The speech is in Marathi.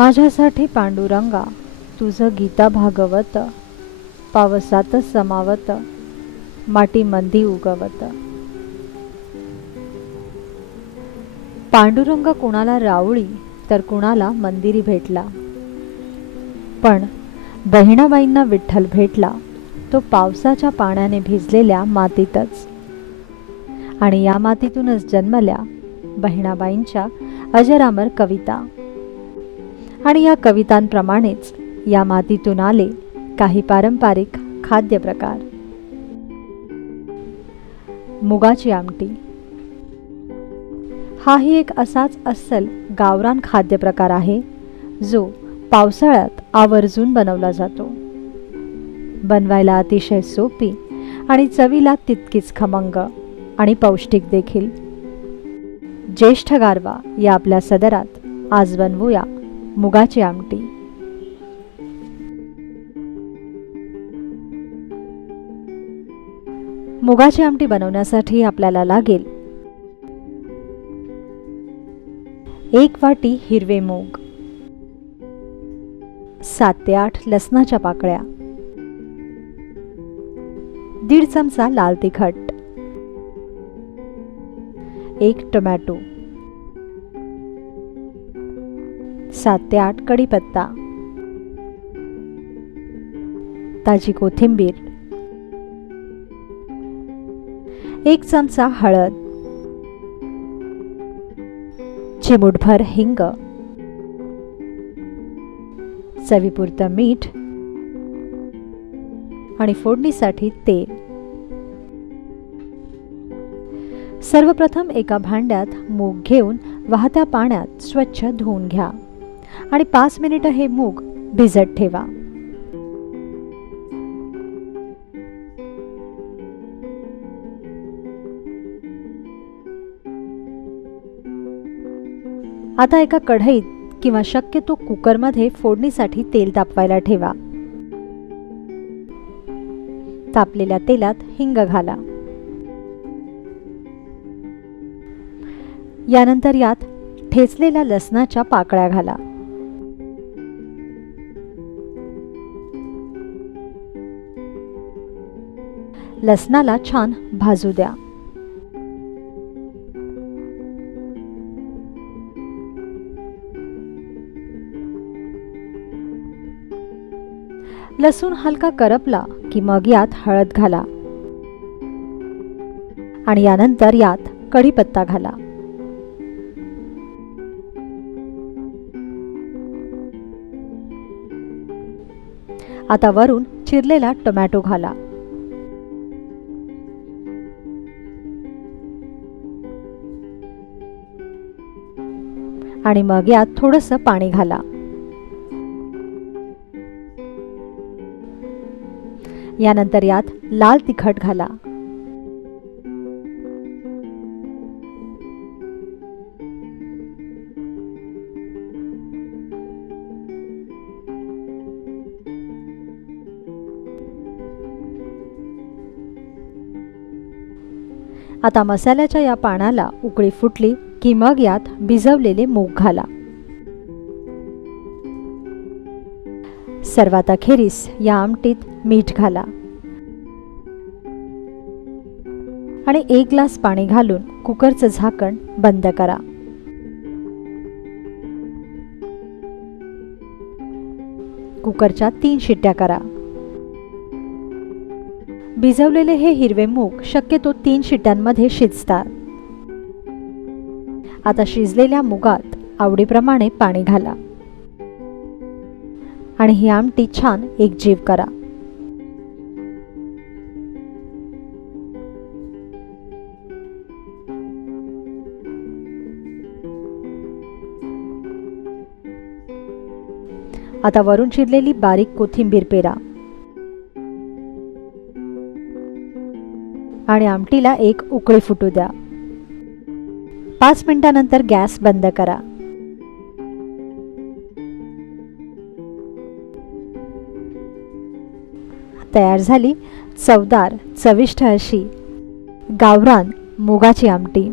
माझ्यासाठी पांडुरंगा तुझं गीता भागवत, पावसात समावत माटी मंदी उगवत। पांडुरंग कुणाला रावळी तर कुणाला मंदिरी भेटला, पण बहिणाबाईंना विठ्ठल भेटला तो पावसाच्या पाण्याने भिजलेल्या मातीतच। आणि या मातीतूनच जन्मल्या बहिणाबाईंच्या अजरामर कविता। आणि या कवितांप्रमाणेच या मातीतून आले काही पारंपरिक खाद्यप्रकार। मुगाची आमटी हाही एक असाच अस्सल गावरान खाद्यप्रकार आहे, जो पावसाळ्यात आवर्जून बनवला जातो। बनवायला अतिशय सोपी आणि चवीला तितकीच खमंग आणि पौष्टिक देखील। ज्येष्ठ गारवा या आपल्या सदरात आज बनवूया मुगाची आमटी। मुगाची आमटी बनवण्यासाठी आपल्याला लागेल 1 वाटी हिरवे मूग, 7 ते 8 लसणाच्या पाकळ्या, 1.5 चमचा लाल तिखट, 1 टोमॅटो, 7 ते 8 कढीपत्ता, ताजी कोथिंबीर, 1 चमचा हळद, चिमूटभर हिंग, चवीपुरतं मीठ आणि फोडणीसाठी तेल। सर्वप्रथम एका भांड्यात मूग घेऊन वाहत्या पाण्यात स्वच्छ धुवून घ्या आणि 5 मिनिटं हे मूग भिजत ठेवा। आता एका कढईत किंवा शक्यतो कुकरमध्ये फोडणीसाठी तेल तापवायला ठेवा। तापलेल्या तेलात हिंग घाला। यानंतर यात ठेचलेल्या लसणाच्या पाकळ्या घाला। लसणाला छान भाजू द्या। लसूण हलका करपला की मग यात हळद घाला आणि यानंतर यात कढीपत्ता घाला। आता वरून चिरलेला टोमॅटो घाला। आणि मग यात थोडंसं पाणी घाला। यानंतर यात लाल तिखट घाला। आता मसाल्याच्या या पाण्याला उकळी फुटली की मग यात भिजवलेले मूग घाला। सर्वात अखेरीस या आमटीत मीठ घाला आणि 1 ग्लास पाणी घालून कुकरचं झाकण बंद करा। कुकरच्या 3 शिट्ट्या करा। भिजवलेले हे हिरवे मूग शक्यतो 3 शिट्ट्यांमध्ये शिजतात। आता शिजलेल्या मुगात आवडीप्रमाणे पाणी घाला आणि ही आमटी छान एकजीव करा। आता वरून चिरलेली बारीक कोथिंबीर पेरा आणि आमटीला एक उकळी फुटू द्या। 5 मिनिटांनंतर गॅस बंद करा। तयार झाली चवदार चविष्ट अशी गावरान मुगाची आमटी।